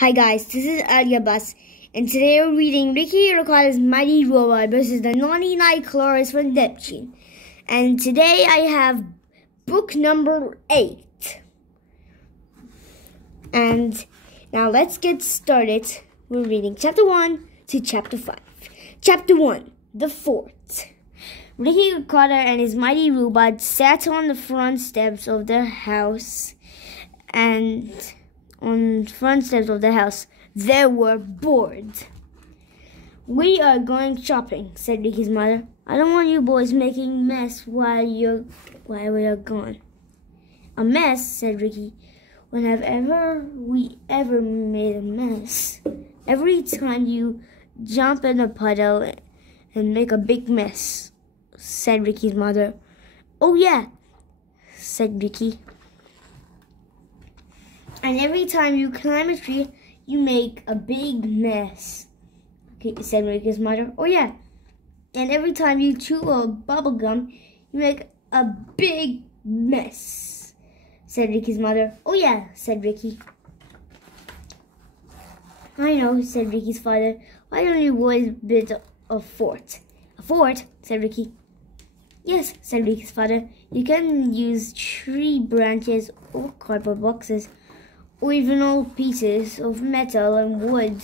Hi guys, this is Bus, and today we're reading Ricotta's Mighty Robot versus the naughty Nightclawers from Neptune. And today I have book number 8. And now let's get started. We're reading chapter 1 to chapter 5. Chapter 1, The Fort. Ricotta and his mighty robot sat on the front steps of their house, and on the front steps of the house, they were bored. "We are going shopping," said Ricky's mother. "I don't want you boys making mess while we are gone." "A mess?" said Ricky. "When have we ever made a mess? Every time you jump in a puddle and make a big mess," said Ricky's mother. "Oh yeah," said Ricky. "And every time you climb a tree, you make a big mess," said Ricky's mother. "Oh yeah. And every time you chew a bubble gum, you make a big mess," said Ricky's mother. "Oh yeah," said Ricky. "I know," said Ricky's father. "Why don't you boys build a fort?" "A fort?" said Ricky. "Yes," said Ricky's father. "You can use tree branches or cardboard boxes, or even old pieces of metal and wood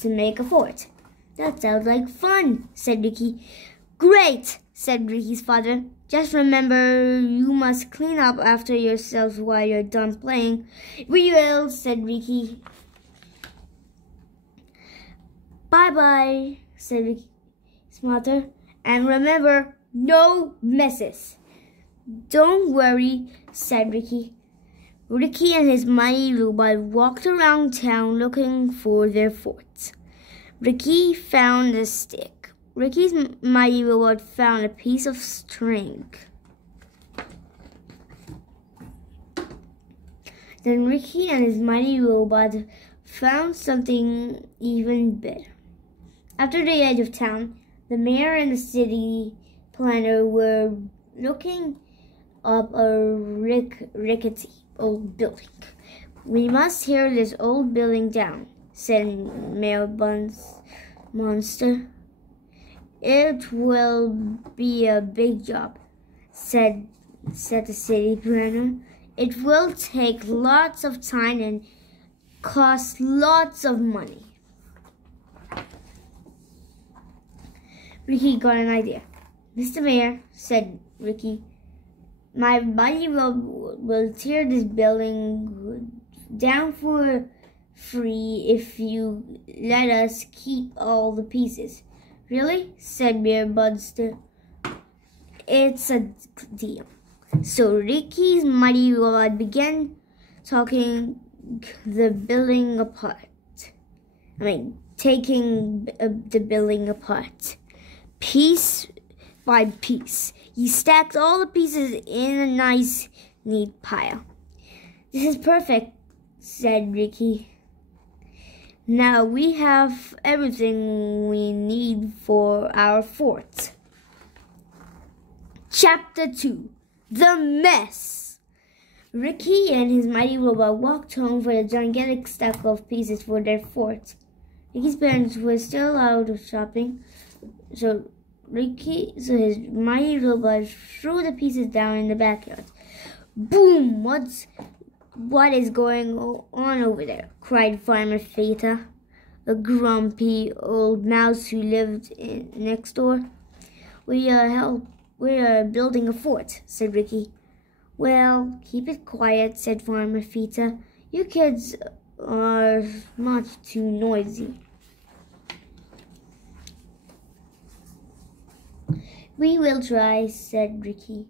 to make a fort." "That sounds like fun," said Ricky. "Great," said Ricky's father. "Just remember, you must clean up after yourselves while you're done playing." "We will," said Ricky. "Bye-bye," said Ricky's mother. "And remember, no messes." "Don't worry," said Ricky. Ricky and his mighty robot walked around town looking for their fort. Ricky found a stick. Ricky's mighty robot found a piece of string. Then Ricky and his mighty robot found something even better. After the edge of town, the mayor and the city planner were looking up a rickety old building. "We must tear this old building down," said Mayor Monster. "It will be a big job," said the city planner. "It will take lots of time and cost lots of money." Ricky got an idea. "Mr. Mayor," said Ricky, "my mighty robot will tear this building down for free if you let us keep all the pieces." "Really?" said Mayor Budster. "It's a deal." So Ricky's mighty robot began taking the building apart. Taking the building apart, piece by piece. He stacked all the pieces in a nice, neat pile. "This is perfect," said Ricky. "Now we have everything we need for our fort." Chapter 2, The Mess. Ricky and his mighty robot walked home for the gigantic stack of pieces for their fort. Ricky's parents were still out shopping, so his mighty robot threw the pieces down in the backyard. "Boom! What is going on over there?" cried Farmer Feta, a grumpy old mouse who lived next door. We are building a fort," said Ricky. "Well, keep it quiet," said Farmer Feta. "You kids are much too noisy." "We will try," said Ricky.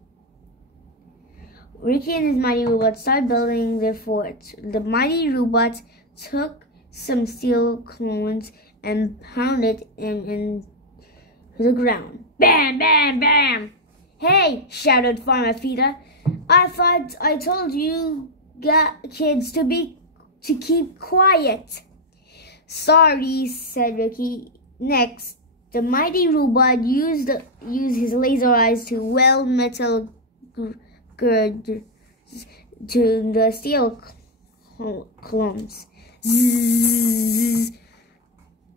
Ricky and his mighty robot started building their fort. The mighty robot took some steel cones and pounded them into the ground. Bam, bam, bam! "Hey!" shouted Farmer Feta. "I thought I told you kids to keep quiet." "Sorry," said Ricky. Next, the mighty robot used his laser eyes to weld metal girders to the steel columns. Zzz.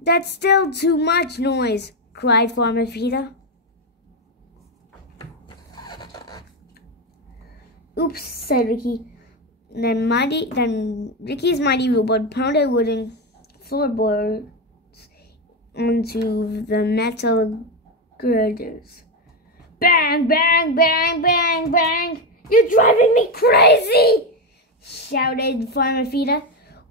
That's still too much noise, cried Farmer Fida. Oops, said Ricky. Then Ricky's mighty robot pounded wooden floorboards onto the metal girders. Bang, bang, bang, bang, bang! You're driving me crazy! Shouted Farmer Fida.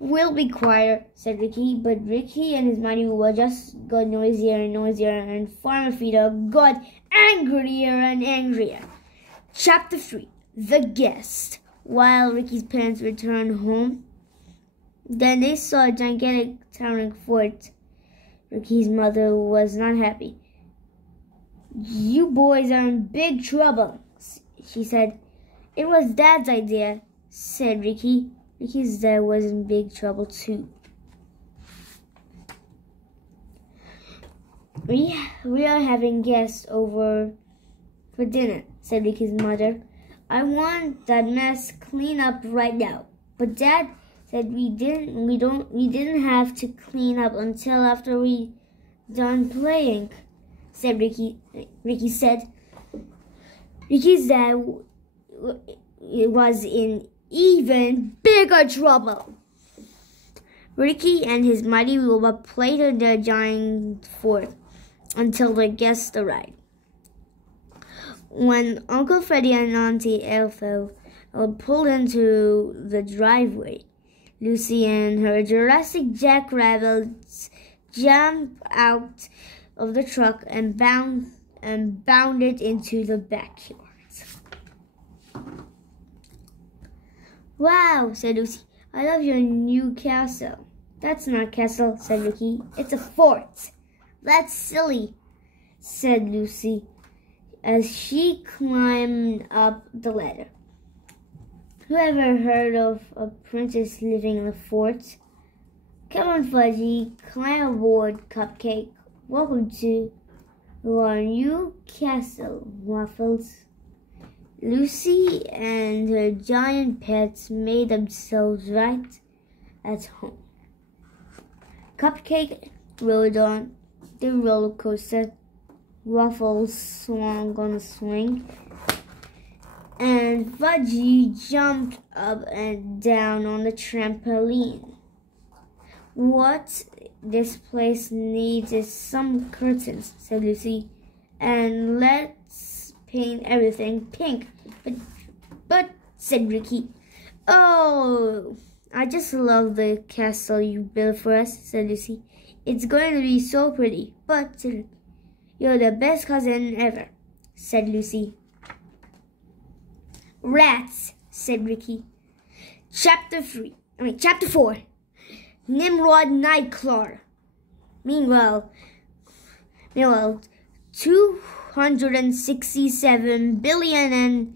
We'll be quieter, said Ricky, but Ricky and his mighty robot just got noisier and noisier, and Farmer Fida got angrier and angrier. Chapter 3. The Guest. While Ricky's parents returned home, then they saw a gigantic towering fort. Ricky's mother was not happy. You boys are in big trouble, she said. It was Dad's idea, said Ricky. Ricky's dad was in big trouble too. We are having guests over for dinner, said Ricky's mother. I want that mess cleaned up right now. But Dad said we didn't have to clean up until after we done playing, said Ricky. Ricky said. Ricky's dad was in even bigger trouble. Ricky and his mighty robot played in their giant fort until their guests arrived. When Uncle Freddy and Auntie Elfo pulled into the driveway, Lucy and her Jurassic Jackrabbits jumped out of the truck and bounded into the backyard. Wow, said Lucy. I love your new castle. That's not a castle, said Ricky. It's a fort. That's silly, said Lucy, as she climbed up the ladder. Who ever heard of a princess living in a fort? Come on, Fudgy, climb aboard, Cupcake. Welcome to our new castle, Waffles. Lucy and her giant pets made themselves right at home. Cupcake rode on the roller coaster. Waffles swung on a swing, and Fudgy jumped up and down on the trampoline. What this place needs is some curtains, said Lucy, and let's paint everything pink. But said Ricky. Oh, I just love the castle you built for us, said Lucy. It's going to be so pretty. But you're the best cousin ever, said Lucy. Rats, said Ricky. Chapter 4. Nimrod Nightcrawler. Meanwhile, 267 billion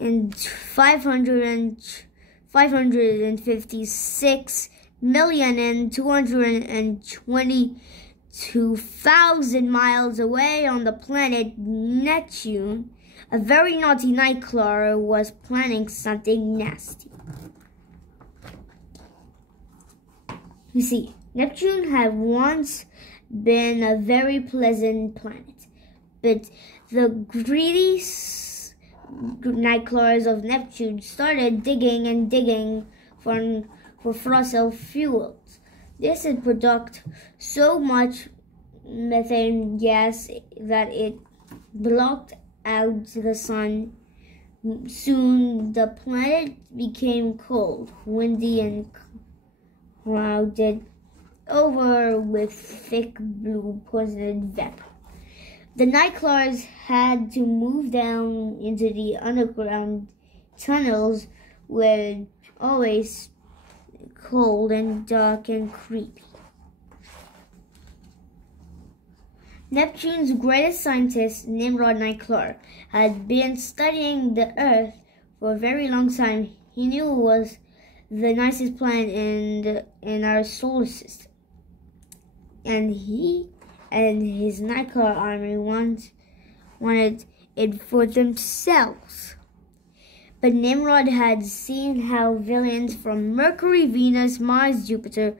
and 556 million and 222,000 miles away on the planet Neptune, a very naughty Nightcrawler was planning something nasty. You see, Neptune had once been a very pleasant planet, but the greedy Nightclawers of Neptune started digging for fossil fuels. This had produced so much methane gas that it blocked out the sun. Soon the planet became cold, windy, and clouded over with thick blue poisoned vapor. The Nightclawers had to move down into the underground tunnels where always cold and dark and creepy. Neptune's greatest scientist, Nimrod Nightcrawler, had been studying the Earth for a very long time. He knew it was the nicest planet in our solar system, and he and his Nightcrawler army wanted it for themselves. But Nimrod had seen how villains from Mercury, Venus, Mars, Jupiter,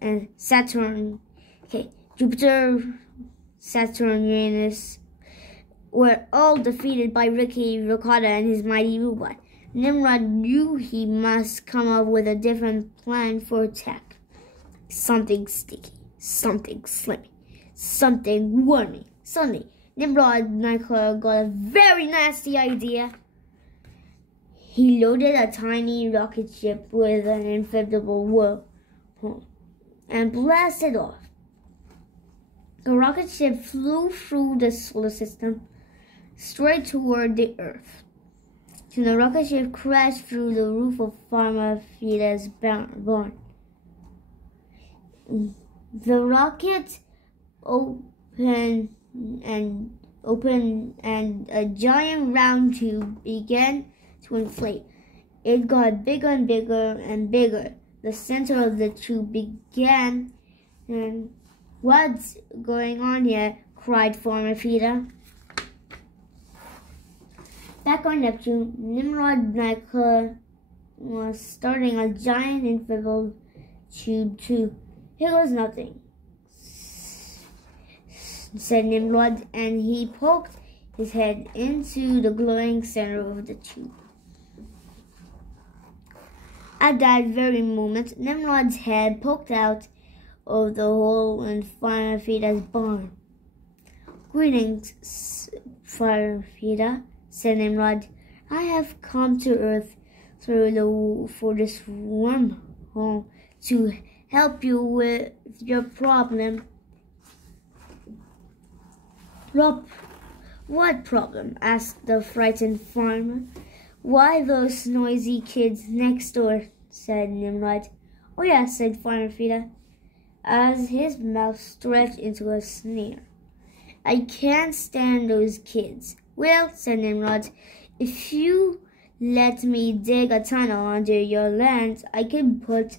and Saturn, Jupiter, Saturn, Uranus were all defeated by Ricotta and his mighty robot. Nimrod knew he must come up with a different plan for attack. Something sticky, something slimy, something wormy. Suddenly, Nimrod Nightcrawler got a very nasty idea. He loaded a tiny rocket ship with an inflatable whirlpool and blasted off. The rocket ship flew through the solar system straight toward the Earth. So the rocket ship crashed through the roof of Farmer Fida's barn. The rocket opened and a giant round tube began to inflate. It got bigger and bigger and bigger. The center of the tube began, and "What's going on here?" cried Farmer Fida. Back on Neptune, Nimrod Nightclawers was starting a giant inflatable tube too. "Here goes nothing," said Nimrod, and he poked his head into the glowing center of the tube. At that very moment, Nimrod's head poked out of the hole in Farmer Fida's barn. "Greetings, Farmer Fida," said Nimrod. "I have come to Earth for this wormhole to help you with your problem." "What problem?" asked the frightened farmer. "Why, those noisy kids next door," said Nimrod. "Oh yeah," said Farmer Fida, as his mouth stretched into a sneer. "I can't stand those kids." "Well," said Nimrod, "if you let me dig a tunnel under your land, I can put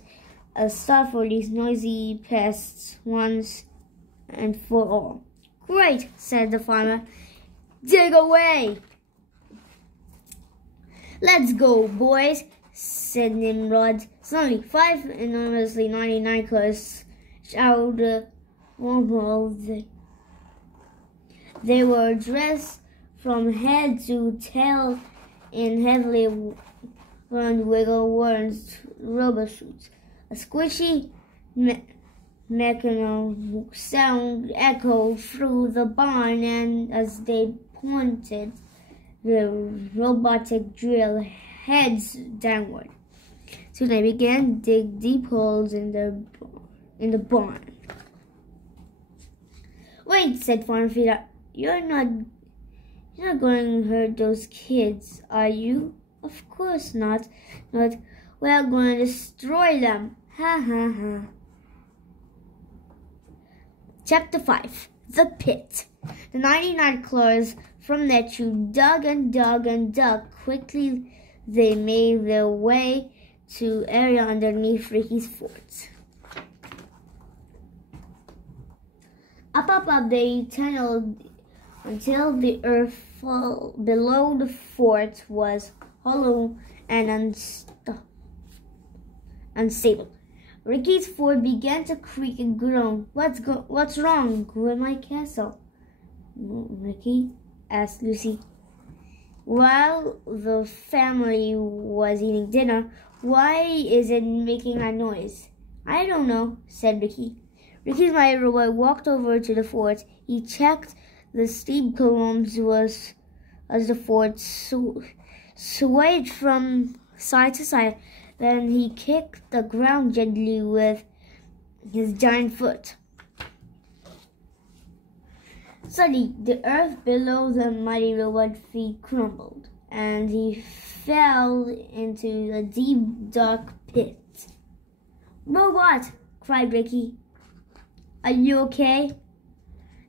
a stop for these noisy pests once and for all." "Great," said the farmer. "Dig away." "Let's go, boys," said Nimrod. Suddenly, 5 enormously naughty Nightclawers shouted wormhole. They were dressed from head to tail in heavily wound wiggle-worn robo-suits. A squishy mechanical sound echoed through the barn, and as they pointed the robotic drill heads downward. So they began to dig deep holes in the barn. "Wait," said Farmer Fida, You're not going to hurt those kids, are you?" "Of course not. We're going to destroy them. Ha ha ha." Chapter 5. The Pit. The 99 Nightclawers from Neptune dug and dug and dug. Quickly they made their way to area underneath Ricky's fort. Up they tunneled until the earth below the fort was hollow and unstable. Ricky's fort began to creak and groan. What's wrong with my castle?" "Ricky?" asked Lucy. While the family was eating dinner, "Why is it making a noise?" "I don't know," said Ricky. Ricky's mighty robot walked over to the fort. He checked the steep columns as the fort swayed from side to side. Then he kicked the ground gently with his giant foot. Suddenly, the earth below the mighty robot feet crumbled, and he fell into a deep, dark pit. "Robot!" cried Ricky. "Are you okay?"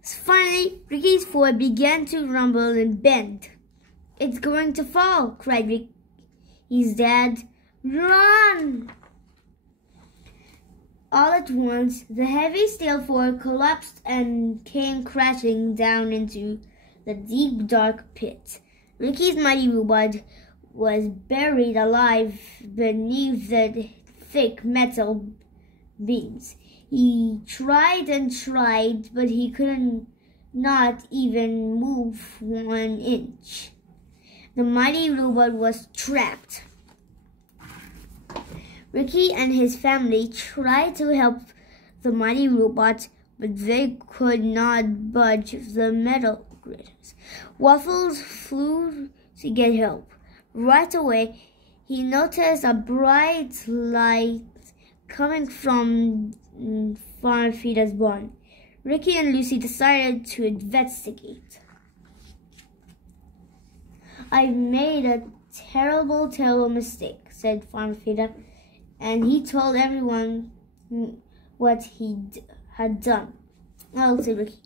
Finally, Ricky's fort began to rumble and bend. "It's going to fall!" cried Ricky's dad. "Run!" All at once, the heavy steel fort collapsed and came crashing down into the deep, dark pit. Ricky's mighty robot was buried alive beneath the thick metal beams. He tried and tried, but he couldn't not even move 1 inch. The mighty robot was trapped. Ricky and his family tried to help the mighty robot, but they could not budge the metal grids. Waffles flew to get help. Right away, he noticed a bright light coming from Farfita's barn. Ricky and Lucy decided to investigate. "I made a terrible mistake," said Farfita, and he told everyone what he had done. "Well," said Ricky,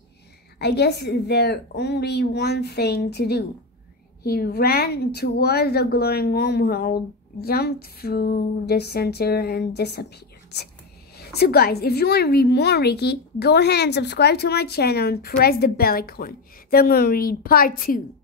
"I guess there's only one thing to do." He ran towards the glowing wormhole, jumped through the center, and disappeared. So guys, if you want to read more Ricky, go ahead and subscribe to my channel and press the bell icon. Then I'm going to read part 2.